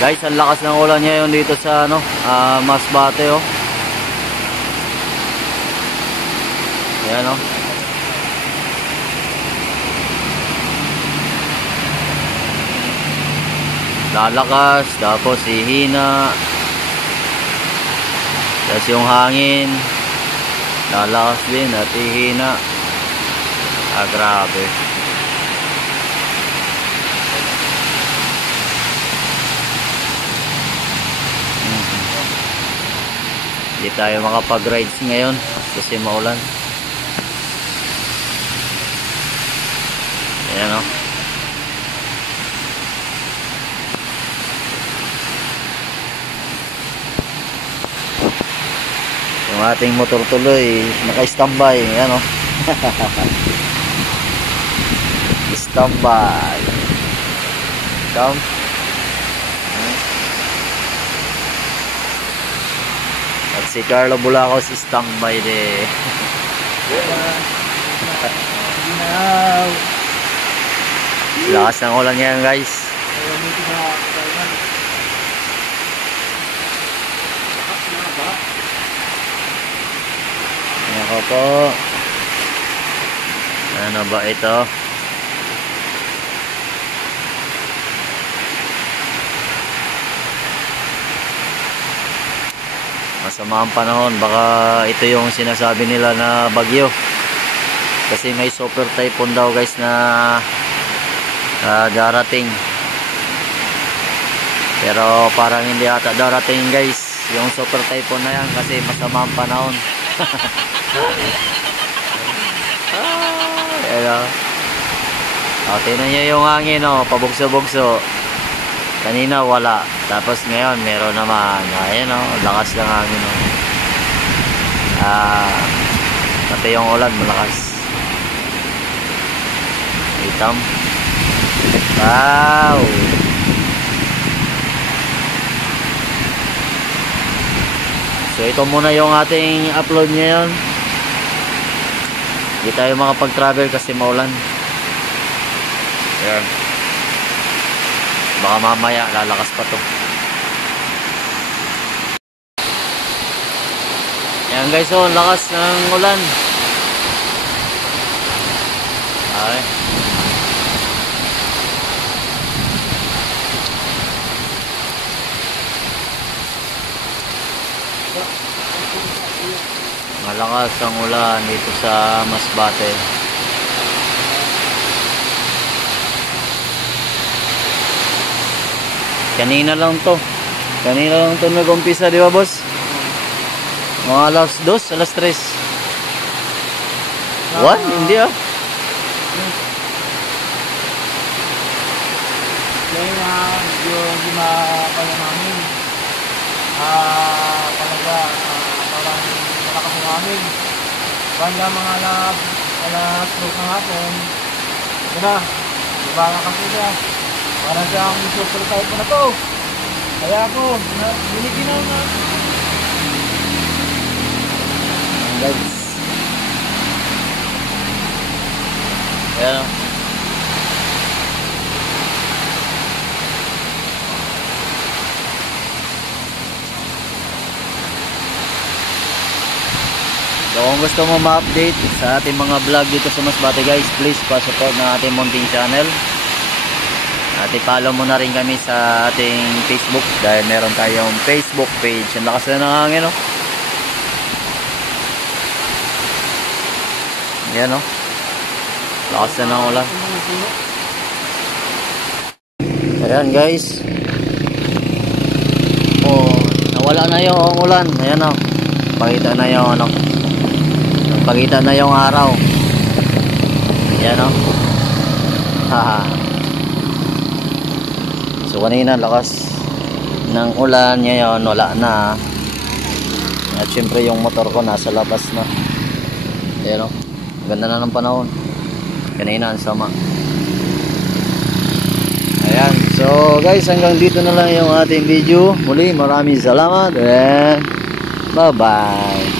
Guys, ang lakas ng ulan ngayon dito sa ano, Masbate, oh. Ayan, oh. Lalakas, tapos hihina. Tapos yung hangin lalakas din at hihina. Grabe. Hindi tayo makapag-rides ngayon kasi maulan. Ayan, o. Yung ating motor tuloy naka-standby. Ayan, o. Standby. Come. At si Carlo Bulacos standby de. Lakas ng ulan ngayon, guys. Ako po. Ano ba ito? Masama ang panahon, baka ito yung sinasabi nila na bagyo kasi may super typhoon daw, guys, na darating, pero parang hindi ata darating, guys, yung super typhoon na yan kasi masama ang panahon. Ayan, tingnan nyo yung hangin, pabugso-bugso. Kanina wala, tapos ngayon meron naman. Ayan, lakas ng hangin, pati yung ulan malakas. Itam. Wow. So ito muna yung ating upload ngayon. Hindi tayo makapag-travel kasi maulan. Ayan. Baka mamaya lalakas pa to. Ayan, guys, ang lakas ng ulan. Okay. Malakas ang ulan dito sa Masbate. Kanina lang to nag-umpisa, di ba, boss? Mga alas 2, alas 3. 1? Hindi, Kaya na yung ginapala namin talaga parang malakas ang amin. Banda mga alas 2 ng hapon, gana, diba na kasi siya. Para siyang super type na to. Kaya ako, biniginaw na. Guys. Ayan, so kung gusto mo ma-update sa ating mga vlog dito sa Masbate, guys, please pa-support na ating munting channel. At i-follow mo na rin kami sa ating Facebook dahil meron tayong Facebook page. Ang lakas na ng hangin, Yan, lakas na ng ulan. Ayan, guys. Nawala na yung ulan. Ayan, pakita na yung pakita na yung araw. Ayan, haha. So kanina lakas ng ulan, ngayon wala na. At syempre yung motor ko nasa labas na. Ayan, ganda na ng panahon. Kanina ang sama. Ayan, so guys, hanggang dito na lang yung ating video. Muli, maraming salamat and bye bye.